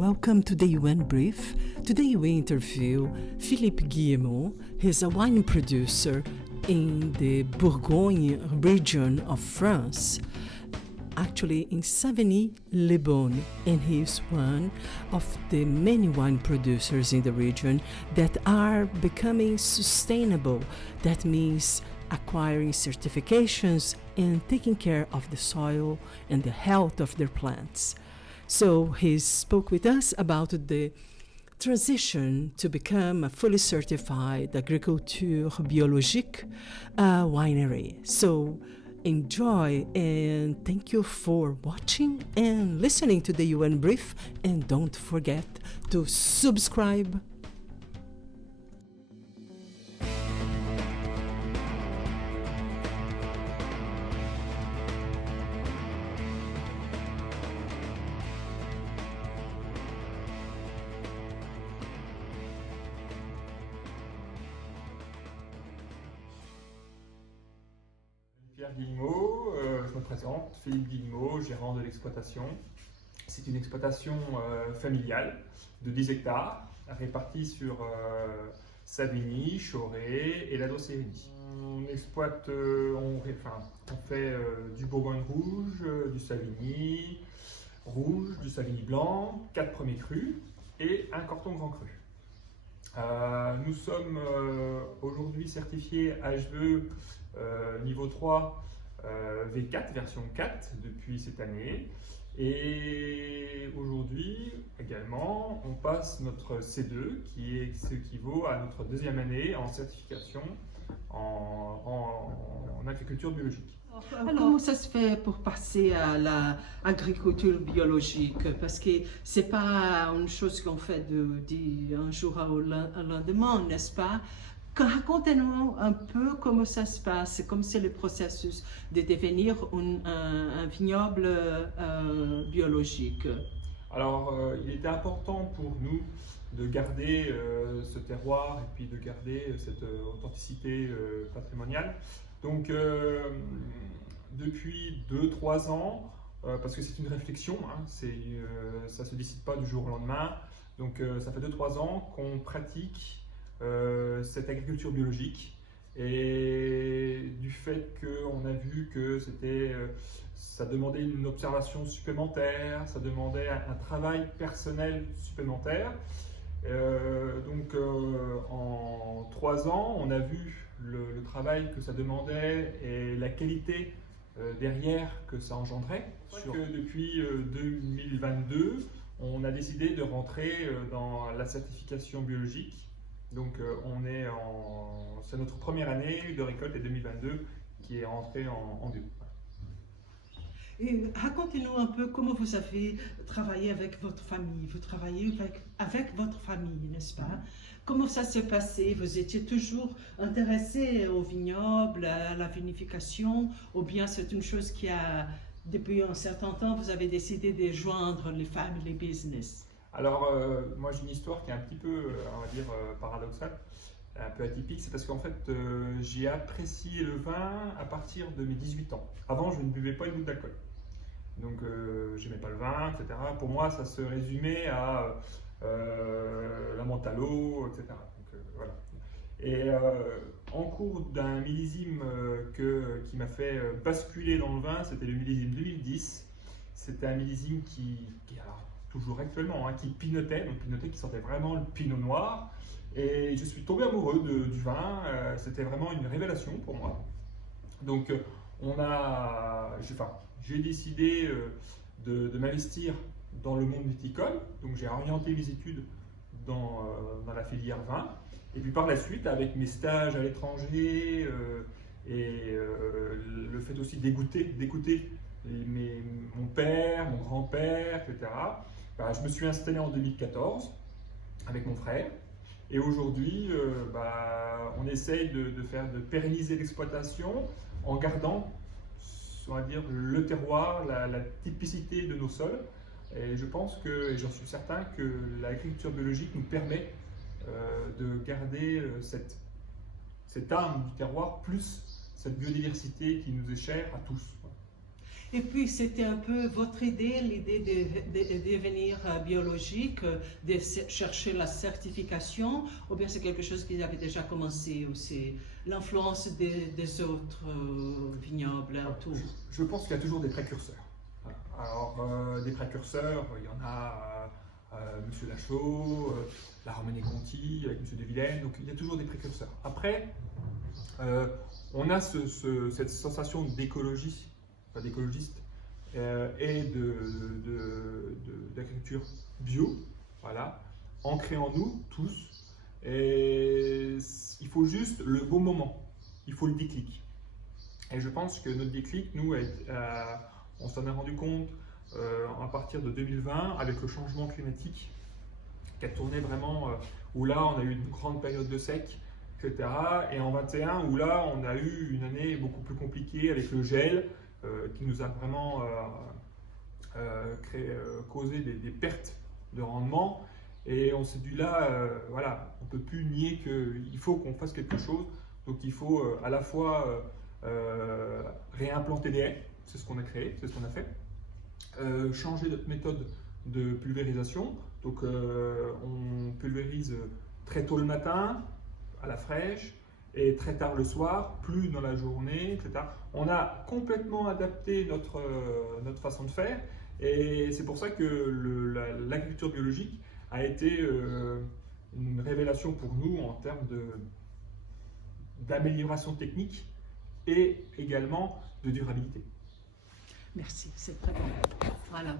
welcome to the UN Brief. Today we interview Philippe Guillemot. He's a wine producer in the Bourgogne region of France, actually in Savigny-le-Bon, and he is one of the many wine producers in the region that are becoming sustainable. That means acquiring certifications and taking care of the soil and the health of their plants. So he spoke with us about the transition to become a fully certified Agriculture Biologique winery. So enjoy and thank you for watching and listening to the UN Brief, and don't forget to subscribe. Pierre Guillemot, je me présente, Philippe Guillemot, gérant de l'exploitation. C'est une exploitation familiale de 10 hectares, répartie sur Savigny, Choré et la Docéanie. On exploite, on fait du Bourgogne rouge, du Savigny rouge, du Savigny blanc, 4 premiers crus et un Corton grand cru. Nous sommes aujourd'hui certifiés HVE niveau 3 V4, version 4 depuis cette année. Et aujourd'hui également, on passe notre C2 qui équivaut à notre deuxième année en certification en agriculture biologique. Alors, comment ça se fait pour passer à l'agriculture biologique? Parce que c'est pas une chose qu'on fait d'un jour au lendemain, n'est-ce pas? Racontez-nous un peu comment ça se passe, comment c'est le processus de devenir un vignoble biologique. Alors, il était important pour nous de garder ce terroir et puis de garder cette authenticité patrimoniale. Donc, depuis 2-3 ans, parce que c'est une réflexion, hein, ça ne se décide pas du jour au lendemain, donc ça fait 2-3 ans qu'on pratique cette agriculture biologique, et du fait qu'on a vu que ça demandait une observation supplémentaire, ça demandait un travail personnel supplémentaire. Donc en 3 ans, on a vu le travail que ça demandait et la qualité derrière que ça engendrait. Depuis 2022, on a décidé de rentrer dans la certification biologique. Donc c'est notre première année de récolte et 2022 qui est rentrée en bio. Et racontez-nous un peu comment vous avez travaillé avec votre famille. Vous travaillez avec votre famille, n'est-ce pas? Comment ça s'est passé? Vous étiez toujours intéressé au vignoble, à la vinification, ou bien c'est une chose qui a, depuis un certain temps, vous avez décidé de joindre les family business? Alors, moi j'ai une histoire qui est un petit peu, on va dire, paradoxale, un peu atypique. C'est parce qu'en fait, j'ai apprécié le vin à partir de mes 18 ans. Avant, je ne buvais pas une goutte d'alcool. Donc, je n'aimais pas le vin, etc. Pour moi, ça se résumait à la menthe à l'eau, etc. Donc, voilà. Et en cours d'un millésime qui m'a fait basculer dans le vin, c'était le millésime 2010. C'était un millésime alors, toujours actuellement, hein, qui pinotait, qui sentait vraiment le pinot noir. Et je suis tombé amoureux du vin, c'était vraiment une révélation pour moi. Donc j'ai décidé de m'investir dans le monde viticole, donc j'ai orienté mes études dans la filière vin. Et puis par la suite, avec mes stages à l'étranger et le fait aussi d'écouter mon père, mon grand-père, etc., je me suis installé en 2014 avec mon frère. Et aujourd'hui, on essaye de pérenniser l'exploitation en gardant, on va dire, le terroir, la typicité de nos sols. Et je pense et j'en suis certain, que l'agriculture biologique nous permet de garder cette âme du terroir, plus cette biodiversité qui nous est chère à tous. Et puis, c'était un peu votre idée, l'idée de devenir biologique, de chercher la certification, ou bien c'est quelque chose qui avait déjà commencé aussi, l'influence des autres vignobles autour? Je pense qu'il y a toujours des précurseurs. Alors, des précurseurs, il y en a M. Lachaud, la Romanée-Conti, avec M. de Vilaine, donc il y a toujours des précurseurs. Après, on a cette sensation d'écologie, enfin, d'écologiste et d'agriculture bio, voilà, ancrée en nous tous. Et il faut juste le bon moment, il faut le déclic. Et je pense que notre déclic, nous, on s'en est rendu compte à partir de 2020 avec le changement climatique qui a tourné vraiment, où là on a eu une grande période de sec, etc. Et en 2021 où là on a eu une année beaucoup plus compliquée avec le gel qui nous a vraiment causé des pertes de rendement. Et on s'est dit là, voilà, on ne peut plus nier qu'il faut qu'on fasse quelque chose. Donc il faut à la fois réimplanter des haies, c'est ce qu'on a créé, c'est ce qu'on a fait. Changer notre méthode de pulvérisation. Donc on pulvérise très tôt le matin, à la fraîche, et très tard le soir, plus dans la journée, etc. On a complètement adapté notre façon de faire, et c'est pour ça que l'agriculture biologique a été une révélation pour nous en termes d'amélioration technique et également de durabilité. Merci, c'est très bon. Voilà.